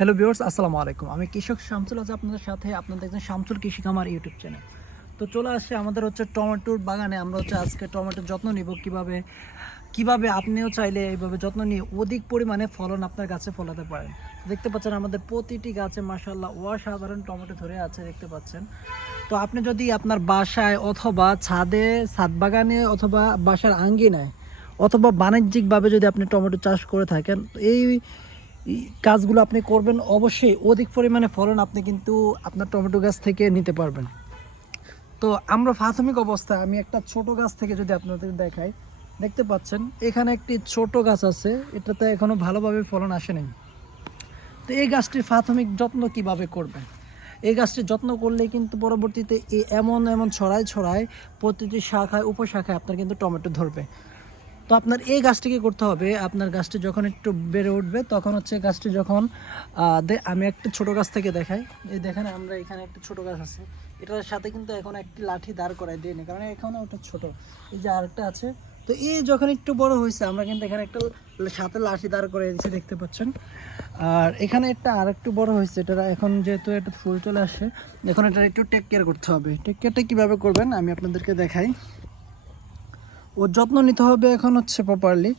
Hello viewers আসসালামু আলাইকুম। আমি কৃষক শামসুল আজ আপনাদের সাথে আপনাদের দেখছেন শামসুল কৃষি খামার ইউটিউব চ্যানেল। তো চলে আসছে আমাদের হচ্ছে টমেটোর বাগানে। আমরা হচ্ছে আজকে টমেটোর যত্ন নিব কীভাবে কীভাবে আপনিও চাইলে এইভাবে যত্ন নিয়ে অধিক পরিমাণে ফলন আপনার গাছে ফলাতে পারেন। দেখতে পাচ্ছেন আমাদের প্রতিটি গাছে মাসাল্লাহ অসাধারণ টমেটো ধরে আছে দেখতে পাচ্ছেন। তো আপনি যদি আপনার বাসায় অথবা ছাদে, ছাদ বাগানে অথবা বাসার আঙ্গিনায় অথবা বাণিজ্যিকভাবে যদি আপনি টমেটো চাষ করে থাকেন এই কাজগুলো আপনি করবেন, অবশ্যই অধিক পরিমাণে ফলন আপনি কিন্তু আপনার টমেটো গাছ থেকে নিতে পারবেন। তো আমরা প্রাথমিক অবস্থায় আমি একটা ছোট গাছ থেকে যদি আপনাদের দেখাই, দেখতে পাচ্ছেন, এখানে একটি ছোট গাছ আছে, এটাতে এখনও ভালোভাবে ফলন আসেনি তো এই গাছটির প্রাথমিক যত্ন কীভাবে করবেন? এই গাছটির যত্ন করলে কিন্তু পরবর্তীতে এমন এমন ছড়ায় ছড়ায় প্রতিটি শাখায়, উপশাখায় আপনার কিন্তু টমেটো ধরবে। তো আপনার এই গাছটিকে করতে হবে, আপনার গাছটি যখন একটু বেড়ে উঠবে, তখন হচ্ছে গাছটি যখন আমি একটা ছোট গাছ থেকে দেখাই। এই দেখেন আমরা এখানে একটা ছোট গাছ আছে। এটার সাথে কিন্তু এখন একটি লাঠি দাঁড় করাই দিইনি কারণ এখানে ওটা ছোট। এই যে আরেকটা আছে। তো এই যখন একটু বড় হয়েছে, আমরা কিন্তু এখানে একটা সাথে লাঠি দাঁড় করে দিচ্ছি দেখতে পাচ্ছেন। আর এখানে একটা আর একটু বড় হয়েছে, এটা এখন যেহেতু এটা ফুল চলে আসে, এখন এটা একটু টেক কেয়ার করতে হবে। টেক কেয়ারটা কীভাবে করবেন, আমি আপনাদেরকে দেখাই। ওর যত্ন নিতে হবে এখন হচ্ছে প্রপারলি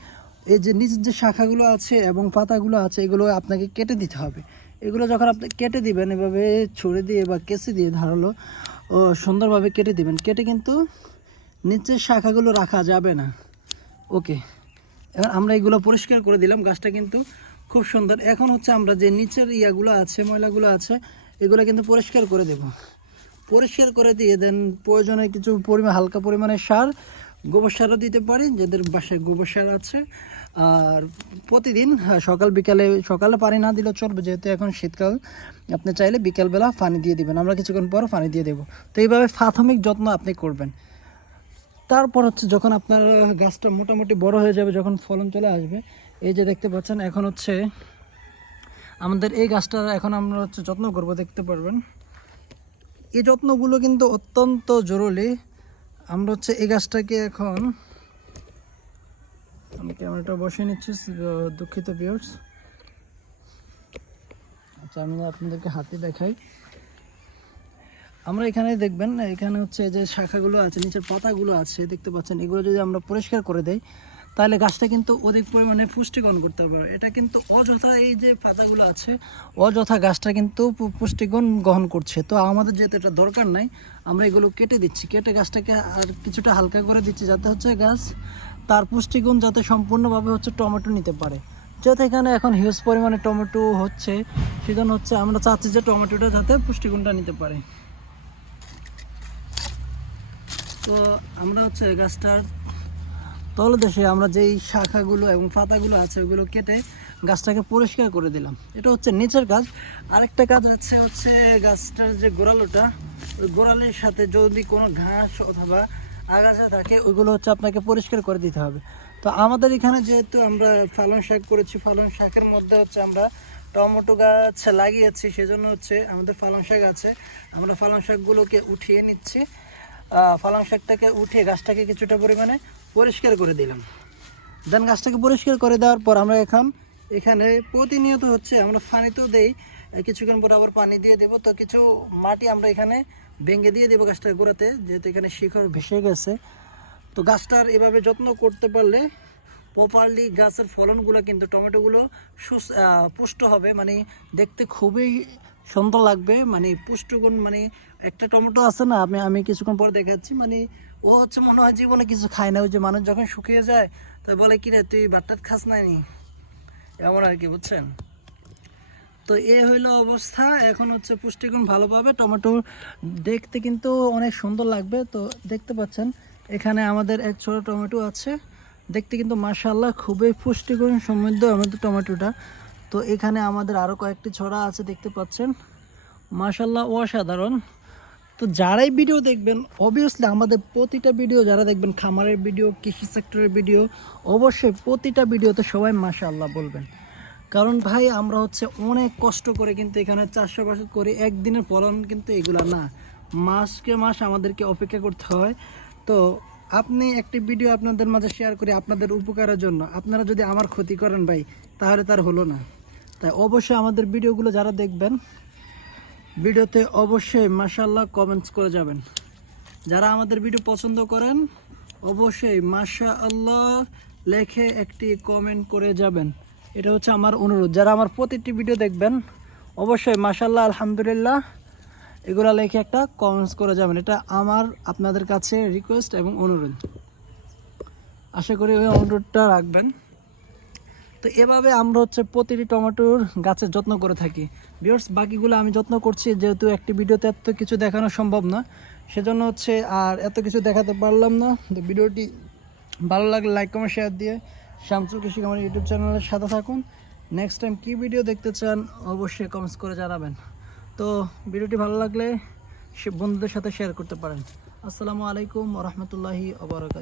এই যে নিচের যে শাখাগুলো আছে এবং পাতাগুলো আছে, এগুলো আপনাকে কেটে দিতে হবে। এগুলো যখন আপনি কেটে দিবেন, এভাবে ছুরি দিয়ে বা কেসি দিয়ে ধারালো, ও সুন্দরভাবে কেটে দিবেন। কেটে কিন্তু নিচের শাখাগুলো রাখা যাবে না। ওকে এবার আমরা এগুলো পরিষ্কার করে দিলাম, গাছটা কিন্তু খুব সুন্দর। এখন হচ্ছে আমরা যে নিচের ইয়াগুলো আছে, ময়লাগুলো আছে, এগুলো কিন্তু পরিষ্কার করে দেব। পরিষ্কার করে দিয়ে দেন, প্রয়োজনে কিছু পরিমাণ হালকা পরিমাণে সার গোবর সারও দিতে পারি যাদের বাসায় গোবর সার আছে। আর প্রতিদিন হ্যাঁ, সকাল বিকালে সকালে পানি না দিলেও চলবে যেহেতু এখন শীতকাল। আপনি চাইলে বিকালবেলা পানি দিয়ে দিবেন আমরা কিছুক্ষণ পর পানি দিয়ে দেবো। তো এইভাবে প্রাথমিক যত্ন আপনি করবেন। তারপর হচ্ছে যখন আপনার গাছটা মোটামুটি বড় হয়ে যাবে যখন ফলন চলে আসবে এই যে দেখতে পাচ্ছেন এখন হচ্ছে আমাদের এই গাছটার এখন আমরা হচ্ছে যত্ন করব দেখতে পারবেন। এই যত্নগুলো কিন্তু অত্যন্ত জরুরি। আমরা হচ্ছে এই গাছটাকে এখন আমি ক্যামেরাটা বসে নিচ্ছি, দুঃখিত বিয়ার্স আচ্ছা আমি আপনাদেরকে হাতে দেখাই। আমরা এখানে দেখবেন, এখানে হচ্ছে যে শাখাগুলো আছে, নিচের পাতাগুলো আছে, দেখতে পাচ্ছেন। এগুলো যদি আমরা পরিষ্কার করে দেই তাহলে গাছটা কিন্তু অধিক পরিমাণে পুষ্টিকরণ করতে পারবে এটা কিন্তু অযথা এই যে পাতাগুলো আছে, অযথা গাছটা কিন্তু পুষ্টিগুণ গ্রহণ করছে। তো আমাদের যেহেতু এটা দরকার নাই, আমরা এগুলো কেটে দিচ্ছি। কেটে গাছটাকে আর কিছুটা হালকা করে দিচ্ছি যাতে হচ্ছে গাছ তার পুষ্টিগুণ যাতে সম্পূর্ণভাবে হচ্ছে টমেটো নিতে পারে। যেহেতু এখানে এখন হিউজ পরিমাণে টমেটো হচ্ছে, সেজন্য হচ্ছে আমরা চাচ্ছি যে টমেটোটা যাতে পুষ্টিগুণটা নিতে পারে। তো আমরা হচ্ছে গাছটার তলদেশে আমরা যেই শাখাগুলো এবং পাতাগুলো আছে, ওগুলো কেটে গাছটাকে পরিষ্কার করে দিলাম। এটা হচ্ছে নিচের কাজ আরেকটা কাজ হচ্ছে হচ্ছে গাছটার যে গোড়ালোটা, ওই গোড়ালির সাথে যদি কোনো ঘাস অথবা আগাছা থাকে, ওইগুলো হচ্ছে আপনাকে পরিষ্কার করে দিতে হবে। তো আমাদের এখানে যেহেতু আমরা পালং শাক করেছি পালং শাকের মধ্যে হচ্ছে আমরা টমেটো গাছ লাগিয়েছি, সেজন্য হচ্ছে আমাদের পালং শাক আছে। আমরা পালং শাকগুলোকে উঠিয়ে নিচ্ছি। পালং শাকটাকে উঠিয়ে গাছটাকে কিছুটা পরিমাণে পরিষ্কার করে দিলাম। দেন গাছটাকে পরিষ্কার করে দেওয়ার পর আমরা এখন এখানে প্রতিনিয়ত হচ্ছে আমরা পানিতেও দেই। কিছুক্ষণ পর আবার পানি দিয়ে দেবো। তো কিছু মাটি আমরা এখানে ভেঙে দিয়ে দেবো গাছটার গোড়াতে, যেহেতু এখানে শিকড় ভেসে গেছে। তো গাছটার এভাবে যত্ন করতে পারলে প্রপারলি গাছের ফলনগুলো কিন্তু টমেটোগুলো সুস- পুষ্ট হবে। মানে দেখতে খুবই সুন্দর লাগবে। মানে পুষ্টগুণ মানে একটা টমেটো আছে না, আমি আমি কিছুক্ষণ পর দেখাচ্ছি। মানে ও হচ্ছে মনে হয় জীবনে কিছু খায় না, ওই যে মানুষ যখন শুকিয়ে যায় তো বলে কি রে তুই বাট্টাত খাস নাই এমন আর কি, বুঝছেন? তো এ হইল অবস্থা। এখন হচ্ছে পুষ্টিগুণ ভালো পাবে। টমেটো দেখতে কিন্তু অনেক সুন্দর লাগবে। তো দেখতে পাচ্ছেন, এখানে আমাদের এক ছোট টমেটো আছে। দেখতে কিন্তু মাশাল্লাহ খুবই পুষ্টিগুণ সমৃদ্ধ আমাদের টমেটোটা। তো এখানে আমাদের আরও কয়েকটি ছড়া আছে, দেখতে পাচ্ছেন। মাশাল্লাহ অসাধারণ। তো যারাই ভিডিও দেখবেন অবভিয়াসলি আমাদের প্রতিটা ভিডিও যারা দেখবেন, খামারের ভিডিও কৃষি সেক্টরের ভিডিও অবশ্যই প্রতিটা ভিডিওতে সবাই মাশাল্লাহ বলবেন। কারণ ভাই, আমরা হচ্ছে অনেক কষ্ট করে কিন্তু এখানে চাষবাস করে, একদিনের ফলন কিন্তু এগুলা না। মাসকে মাস আমাদেরকে অপেক্ষা করতে হয়। তো আপনি একটি ভিডিও আপনাদের মাঝে শেয়ার করি আপনাদের উপকারের জন্য। আপনারা যদি আমার ক্ষতি করেন ভাই, তাহলে তার হলো না। তাই অবশ্যই আমাদের ভিডিওগুলো যারা দেখবেন ভিডিওতে অবশ্যই মাশাল্লাহ কমেন্টস করে যাবেন। যারা আমাদের ভিডিও পছন্দ করেন, অবশ্যই মাশা আল্লাহ লেখে একটি কমেন্ট করে যাবেন। এটা হচ্ছে আমার অনুরোধ। যারা আমার প্রতিটি ভিডিও দেখবেন, অবশ্যই মাশাল্লাহ আলহামদুলিল্লাহ, এগুলো লেখে একটা কমেন্টস করে যাবেন। এটা আমার, আপনাদের কাছে রিকোয়েস্ট এবং অনুরোধ। আশা করি ওই অনুরোধটা রাখবেন। তো এভাবে আমরা হচ্ছে প্রতিটি টমেটোর গাছের যত্ন করে থাকি। বিয়ার্স বাকিগুলো আমি যত্ন করছি, যেহেতু একটি ভিডিওতে এত কিছু দেখানো সম্ভব না। সেজন্য হচ্ছে আর এত কিছু দেখাতে পারলাম না। তো ভিডিওটি ভালো লাগলে লাইক কমেন্ট শেয়ার দিয়ে শামসুল কৃষি আমার ইউটিউব চ্যানেলের সাথে থাকুন। নেক্সট টাইম কী ভিডিও দেখতে চান, অবশ্যই কমেন্টস করে জানাবেন। তো ভিডিওটি ভালো লাগলে সে বন্ধুদের সাথে শেয়ার করতে পারেন। আসসালামু আলাইকুম রহমতুল্লাহি আবরকাত